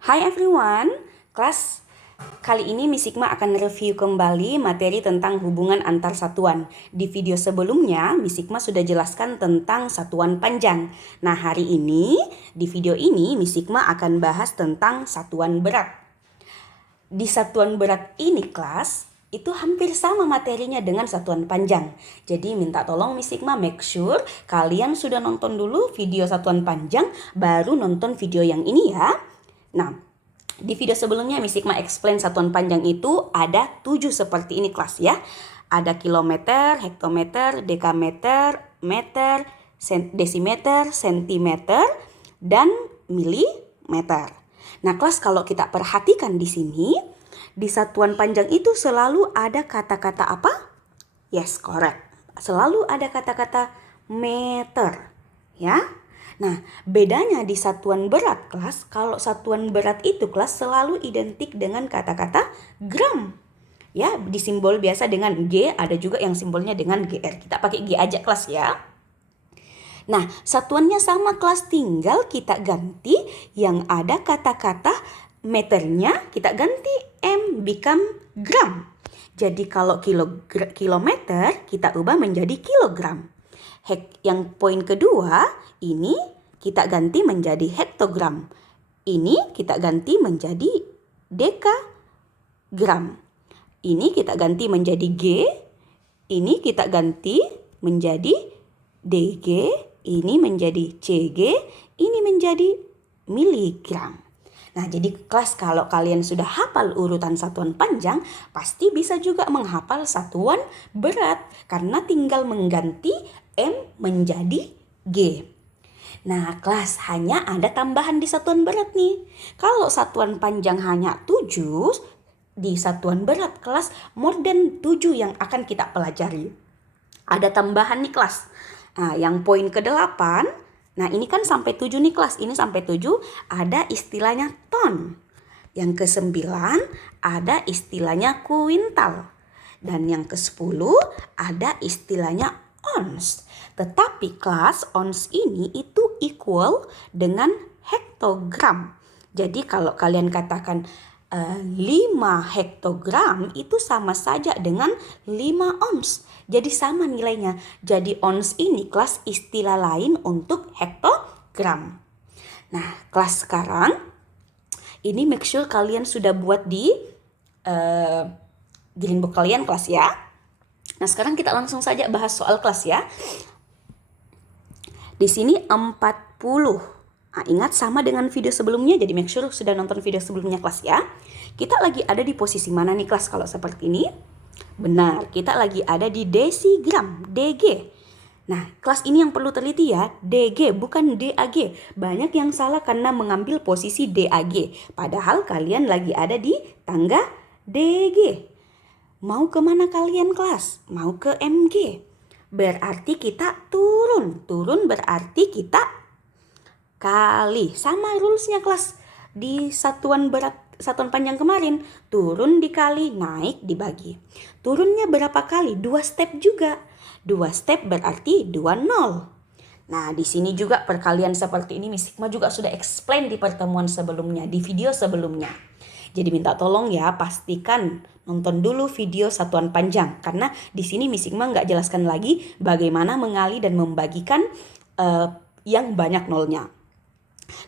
Hai everyone, kelas kali ini Miss Sigma akan review kembali materi tentang hubungan antar satuan. Di video sebelumnya, Miss Sigma sudah jelaskan tentang satuan panjang. Nah, hari ini, di video ini, Miss Sigma akan bahas tentang satuan berat. Di satuan berat ini, kelas, itu hampir sama materinya dengan satuan panjang. Jadi minta tolong Miss Sigma make sure kalian sudah nonton dulu video satuan panjang, baru nonton video yang ini ya. Nah, di video sebelumnya Miss Sigma explain satuan panjang itu ada 7 seperti ini kelas ya. Ada kilometer, hektometer, dekameter, meter, desimeter, sentimeter, dan milimeter. Nah kelas, kalau kita perhatikan di sini, di satuan panjang itu selalu ada kata-kata apa? Yes, correct. Selalu ada kata-kata meter ya. Nah, bedanya di satuan berat kelas, kalau satuan berat itu kelas selalu identik dengan kata-kata gram. Ya, disimbol biasa dengan G, ada juga yang simbolnya dengan GR. Kita pakai G aja kelas ya. Nah, satuannya sama kelas, tinggal kita ganti yang ada kata-kata meternya, kita ganti M become gram. Jadi kalau kilometer kita ubah menjadi kilogram. Yang poin kedua, ini kita ganti menjadi hektogram. Ini kita ganti menjadi dekagram. Ini kita ganti menjadi G. Ini kita ganti menjadi DG. Ini menjadi CG. Ini menjadi miligram. Nah, jadi kelas, kalau kalian sudah hafal urutan satuan panjang, pasti bisa juga menghafal satuan berat karena tinggal mengganti M menjadi G. Nah, kelas, hanya ada tambahan di satuan berat nih. Kalau satuan panjang hanya 7, di satuan berat kelas more than 7 yang akan kita pelajari. Ada tambahan nih kelas. Nah, yang poin ke-8, nah ini kan sampai 7 nih kelas, ini sampai 7 ada istilahnya ton. Yang ke-9 ada istilahnya kuintal. Dan yang ke-10 ada istilahnya ons. Tetapi kelas, ons ini itu equal dengan hektogram. Jadi kalau kalian katakan 5 hektogram itu sama saja dengan 5 ons. Jadi sama nilainya. Jadi ons ini kelas istilah lain untuk hektogram. Nah kelas, sekarang ini make sure kalian sudah buat di green book kalian kelas ya. Nah sekarang kita langsung saja bahas soal kelas ya. Di sini 40. Nah, ingat sama dengan video sebelumnya, jadi make sure sudah nonton video sebelumnya kelas ya. Kita lagi ada di posisi mana nih kelas kalau seperti ini? Benar, kita lagi ada di desigram, DG. Nah, kelas ini yang perlu teliti ya, DG bukan DAG. Banyak yang salah karena mengambil posisi DAG. Padahal kalian lagi ada di tangga DG. Mau kemana kalian kelas? Mau ke MG. Berarti kita turun. Turun berarti kita kali. Sama rulesnya kelas. Di satuan berat, satuan panjang kemarin, turun dikali, naik dibagi. Turunnya berapa kali? 2 step juga. 2 step berarti 2 nol. Nah, di sini juga perkalian seperti ini Miss Sigma juga sudah explain di pertemuan sebelumnya, di video sebelumnya. Jadi minta tolong ya, pastikan nonton dulu video satuan panjang. Karena di sini Miss Sigma nggak jelaskan lagi bagaimana mengali dan membagikan yang banyak nolnya.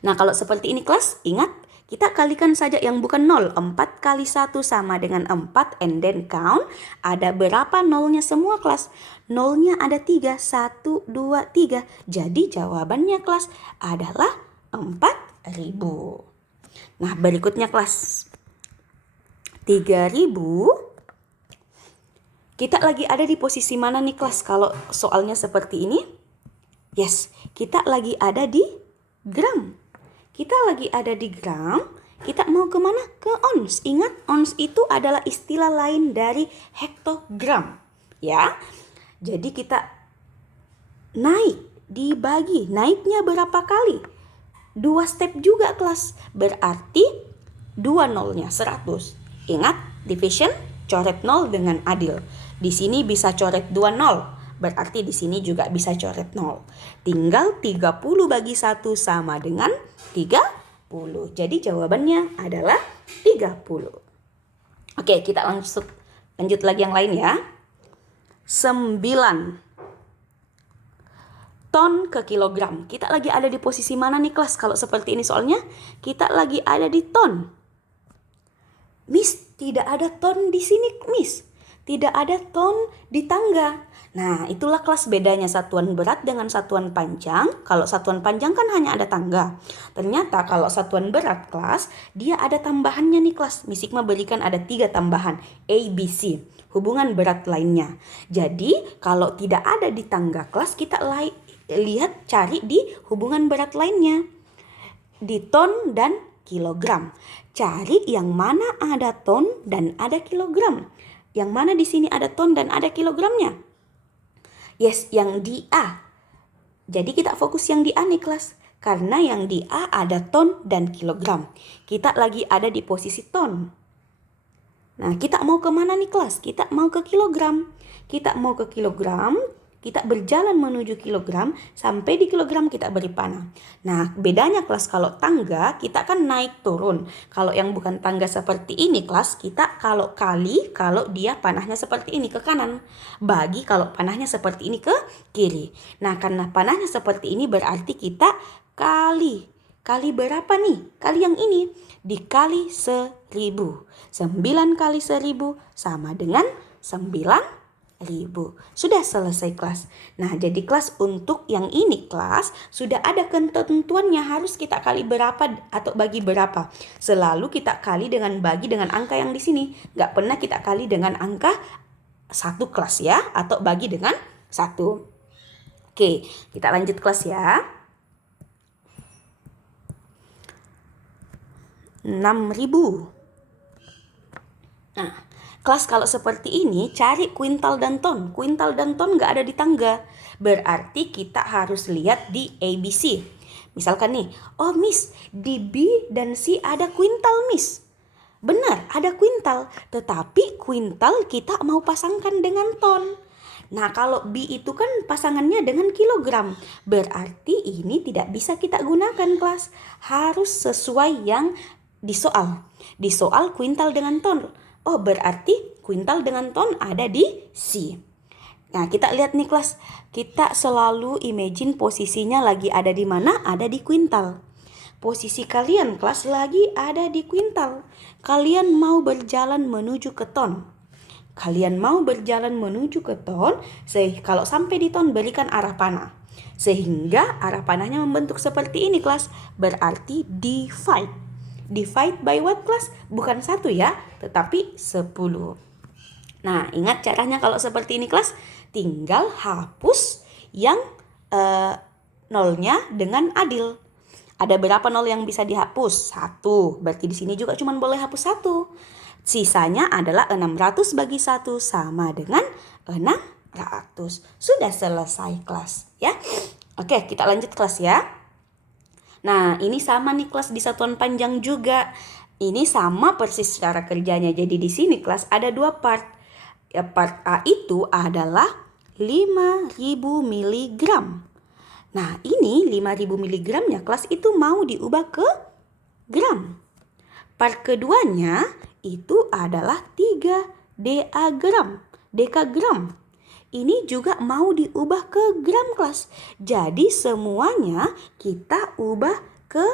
Nah kalau seperti ini kelas, ingat kita kalikan saja yang bukan nol. 4 kali 1 sama dengan 4, and then count. Ada berapa nolnya semua kelas? Nolnya ada 3, 1, 2, 3. Jadi jawabannya kelas adalah 4.000. Nah berikutnya kelas 3.000. Kita lagi ada di posisi mana nih kelas kalau soalnya seperti ini? Yes, kita lagi ada di gram. Kita lagi ada di gram. Kita mau kemana? Ke ons. Ingat, ons itu adalah istilah lain dari hektogram. Ya, jadi kita naik dibagi. Naiknya berapa kali? 2 step juga kelas. Berarti 2 nolnya 100. Ingat, division coret 0 dengan adil. Di sini bisa coret 2 nol. Berarti di sini juga bisa coret 0. Tinggal 30 bagi 1 sama dengan 30. Jadi jawabannya adalah 30. Oke, kita lanjut lagi yang lain ya. 9 ton ke kilogram. Kita lagi ada di posisi mana nih kelas? Kalau seperti ini soalnya kita lagi ada di ton. Miss, tidak ada ton di sini, Miss. Tidak ada ton di tangga. Nah, itulah kelas bedanya satuan berat dengan satuan panjang. Kalau satuan panjang kan hanya ada tangga. Ternyata kalau satuan berat kelas, dia ada tambahannya nih kelas. Miss Sigma berikan ada 3 tambahan, A, B, C. Hubungan berat lainnya. Jadi, kalau tidak ada di tangga kelas, kita lihat cari di hubungan berat lainnya. Di ton dan kilogram. Cari yang mana ada ton dan ada kilogram. Yang mana di sini ada ton dan ada kilogramnya? Yes, yang di A. Jadi kita fokus yang di A nih kelas. Karena yang di A ada ton dan kilogram. Kita lagi ada di posisi ton. Nah, kita mau ke mana nih kelas? Kita mau ke kilogram. Kita mau ke kilogram. Kita berjalan menuju kilogram, sampai di kilogram kita beri panah. Nah, bedanya kelas kalau tangga, kita kan naik turun. Kalau yang bukan tangga seperti ini kelas, kita kalau dia panahnya seperti ini ke kanan. Bagi kalau panahnya seperti ini ke kiri. Nah, karena panahnya seperti ini berarti kita kali. Kali berapa nih? Kali yang ini. Dikali 1000. 9 kali 1000 sama dengan 9.000. Sudah selesai kelas. Nah, jadi kelas untuk yang ini kelas sudah ada ketentuannya, harus kita kali berapa atau bagi berapa. Selalu kita kali dengan bagi dengan angka yang di sini. Nggak pernah kita kali dengan angka 1 kelas ya, atau bagi dengan 1. Oke, kita lanjut kelas ya. 6.000. Nah, kelas kalau seperti ini cari kuintal dan ton. Kuintal dan ton nggak ada di tangga. Berarti kita harus lihat di ABC. Misalkan nih, oh Miss, di B dan C ada kuintal Miss. Benar, ada kuintal. Tetapi kuintal kita mau pasangkan dengan ton. Nah, kalau B itu kan pasangannya dengan kilogram. Berarti ini tidak bisa kita gunakan kelas. Harus sesuai yang di soal. Di soal kuintal dengan ton. Oh, berarti kuintal dengan ton ada di C. Nah, kita lihat nih kelas. Kita selalu imagine posisinya lagi ada di mana? Ada di kuintal. Posisi kalian kelas lagi ada di kuintal. Kalian mau berjalan menuju ke ton. Kalau sampai di ton berikan arah panah. Sehingga arah panahnya membentuk seperti ini kelas. Berarti divide. Divide by what kelas? Bukan 1 ya, tetapi 10. Nah, ingat caranya kalau seperti ini kelas. Tinggal hapus yang nolnya dengan adil. Ada berapa nol yang bisa dihapus? 1. Berarti di sini juga cuma boleh hapus 1. Sisanya adalah 600 bagi 1 sama dengan 600. Sudah selesai kelas ya. Oke, kita lanjut kelas ya. Nah, ini sama nih kelas di satuan panjang juga. Ini sama persis cara kerjanya. Jadi di sini kelas ada 2 part. Ya, part A itu adalah 5.000 mg. Nah, ini 5.000 mg-nya kelas itu mau diubah ke gram. Part keduanya itu adalah 3 dekagram. Ini juga mau diubah ke gram kelas. Jadi semuanya kita ubah ke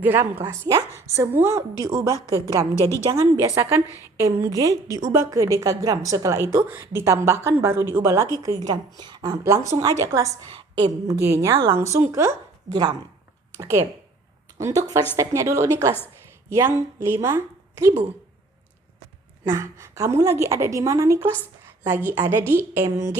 gram kelas ya. Semua diubah ke gram. Jadi jangan biasakan mg diubah ke dekagram. Setelah itu ditambahkan baru diubah lagi ke gram. Nah, langsung aja kelas. Mg-nya langsung ke gram. Oke. Untuk first step-nya dulu nih kelas. Yang 5.000. Nah, kamu lagi ada di mana nih kelas? Lagi ada di mg.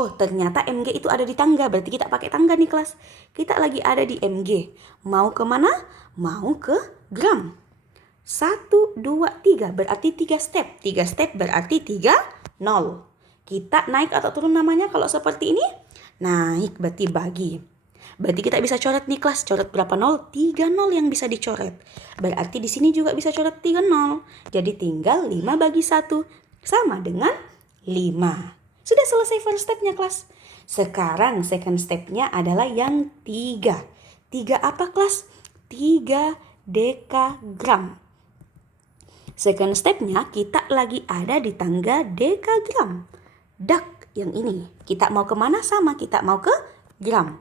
Oh, ternyata mg itu ada di tangga. Berarti kita pakai tangga nih kelas. Kita lagi ada di mg. Mau ke mana? Mau ke gram. 1, 2, 3. Berarti 3 step. 3 step berarti 3, 0. Kita naik atau turun namanya kalau seperti ini? Naik berarti bagi. Berarti kita bisa coret nih kelas. Coret berapa nol? 3 nol yang bisa dicoret. Berarti di sini juga bisa coret 3 nol. Jadi tinggal 5 bagi 1 sama dengan 5. Sudah selesai first step-nya kelas. Sekarang second step-nya adalah yang 3. 3 apa kelas? 3 dekagram. Second stepnya kita lagi ada di tangga dekagram. Dak yang ini. Kita mau kemana? Sama, kita mau ke gram.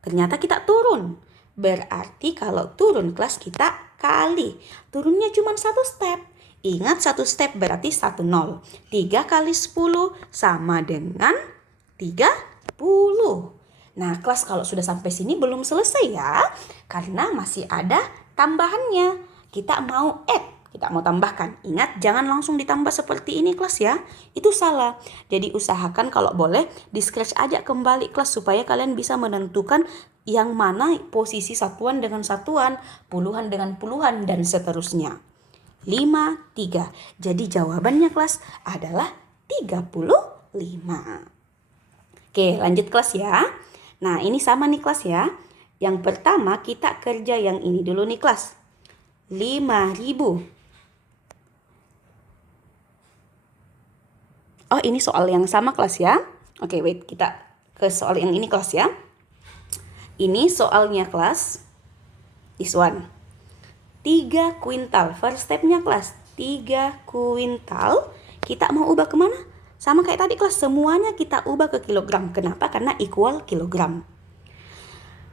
Ternyata kita turun. Berarti kalau turun kelas kita kali. Turunnya cuma 1 step. Ingat 1 step berarti 1 0. 3 kali 10 sama dengan 30. Nah kelas kalau sudah sampai sini belum selesai ya. Karena masih ada tambahannya. Kita mau add. Kita mau tambahkan. Ingat jangan langsung ditambah seperti ini kelas ya. Itu salah. Jadi usahakan kalau boleh di scratch aja kembali kelas. Supaya kalian bisa menentukan yang mana posisi satuan dengan satuan. Puluhan dengan puluhan dan seterusnya. 5, 3. Jadi jawabannya kelas adalah 35. Oke lanjut kelas ya. Nah ini sama nih kelas ya. Yang pertama kita kerja yang ini dulu nih kelas. 5.000. Oh ini soal yang sama kelas ya. Oke wait kita ke soal yang ini kelas ya. Ini soalnya kelas. This one. 3 kuintal. First stepnya kelas. 3 kuintal. Kita mau ubah kemana? Sama kayak tadi kelas. Semuanya kita ubah ke kilogram. Kenapa? Karena equal kilogram.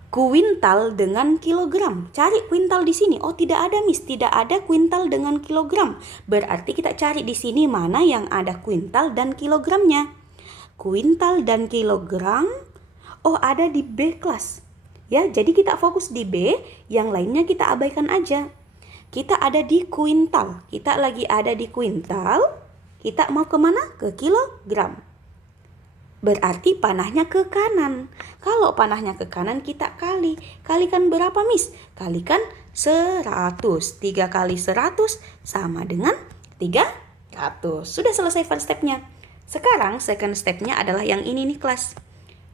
Kuintal dengan kilogram. Cari kuintal di sini. Oh tidak ada Miss, tidak ada kuintal dengan kilogram. Berarti kita cari di sini mana yang ada kuintal dan kilogramnya. Kuintal dan kilogram. Oh ada di B kelas. Ya, jadi kita fokus di B, yang lainnya kita abaikan aja. Kita ada di kuintal. Kita lagi ada di kuintal. Kita mau kemana? Ke kilogram. Berarti panahnya ke kanan. Kalau panahnya ke kanan kita kali. Kalikan berapa Miss? Kalikan 100. 3 kali 100 sama dengan 300. Sudah selesai first stepnya. Sekarang second stepnya adalah yang ini nih kelas.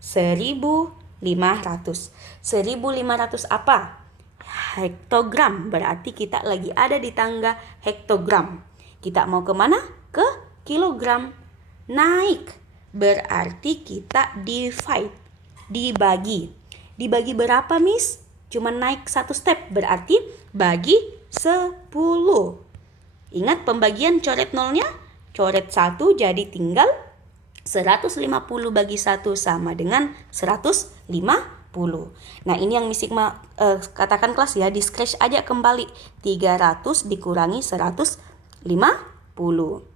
1.500. 1.500 apa? Hektogram. Berarti kita lagi ada di tangga hektogram. Kita mau kemana? Ke kilogram. Naik. Berarti kita divide, dibagi. Dibagi berapa Miss? Cuma naik 1 step, berarti bagi 10. Ingat pembagian coret nolnya? Coret 1 jadi tinggal 150 bagi 1 sama dengan 150. Nah ini yang Miss Sigma katakan kelas ya, di scratch aja kembali. 300 dikurangi 150.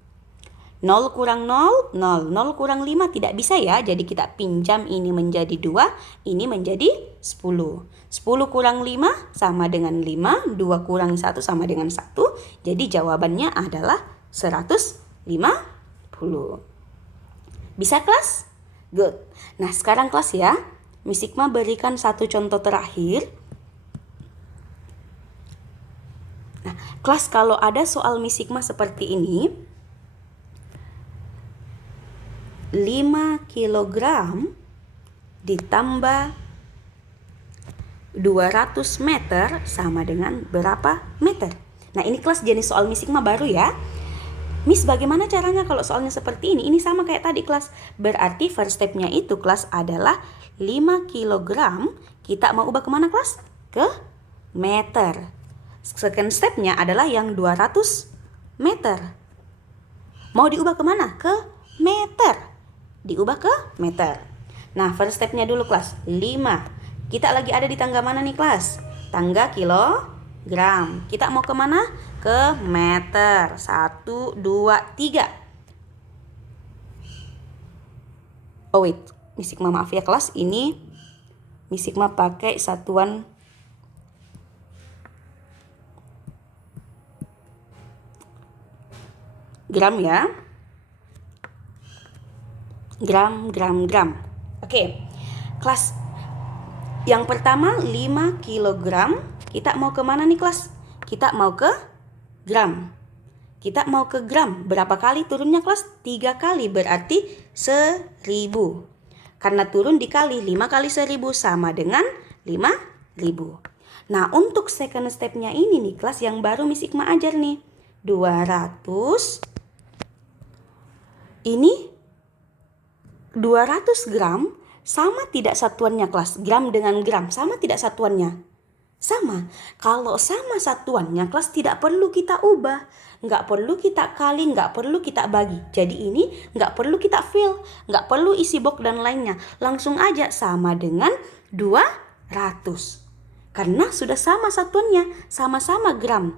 0 kurang 0, 0. 0 kurang 5 tidak bisa ya. Jadi kita pinjam ini menjadi 2, ini menjadi 10. 10 kurang 5 sama dengan 5, 2 kurang 1 sama dengan 1. Jadi jawabannya adalah 150. Bisa kelas? Good. Nah sekarang kelas ya, Miss Sigma berikan satu contoh terakhir. Nah kelas kalau ada soal Miss Sigma seperti ini, 5 kilogram ditambah 200 meter sama dengan berapa meter? Nah ini kelas jenis soal Miss Sigma baru ya. Miss bagaimana caranya kalau soalnya seperti ini? Ini sama kayak tadi kelas. Berarti first stepnya itu kelas adalah 5 kilogram. Kita mau ubah kemana kelas? Ke meter. Second stepnya adalah yang 200 meter. Mau diubah kemana? Ke meter. Diubah ke meter. Nah first stepnya dulu kelas 5. Kita lagi ada di tangga mana nih kelas? Tangga kilogram. Kita mau kemana? Ke meter. 1, 2, 3. Oh wait, Miss Sigma maaf ya kelas. Ini Miss Sigma pakai satuan gram ya. Gram. Oke. Kelas yang pertama 5 kilogram. Kita mau kemana nih kelas? Kita mau ke gram. Kita mau ke gram. Berapa kali turunnya kelas? 3 kali. Berarti 1000. Karena turun dikali 5 kali 1000 sama dengan 5000. Nah untuk second stepnya ini nih kelas yang baru Miss Sigma ajar nih. 200. Ini 200 gram sama tidak satuannya kelas? Gram dengan gram sama tidak satuannya? Sama, kalau sama satuannya kelas tidak perlu kita ubah. Nggak perlu kita kali, nggak perlu kita bagi. Jadi ini nggak perlu kita fill, nggak perlu isi box dan lainnya. Langsung aja sama dengan 200. Karena sudah sama satuannya, sama-sama gram.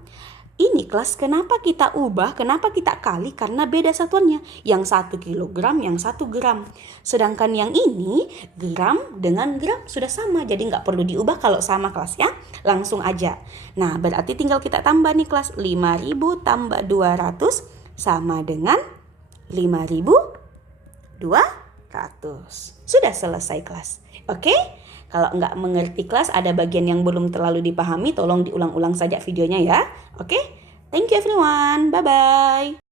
Ini kelas kenapa kita ubah, kenapa kita kali, karena beda satuannya. Yang 1 kilogram, yang 1 gram. Sedangkan yang ini gram dengan gram sudah sama, jadi nggak perlu diubah kalau sama kelas ya. Langsung aja. Nah berarti tinggal kita tambah nih kelas, 5.000 tambah 200 sama dengan 5.200. Sudah selesai kelas. Oke? Kalau nggak mengerti kelas, ada bagian yang belum terlalu dipahami, tolong diulang-ulang saja videonya ya. Oke? Thank you everyone. Bye-bye.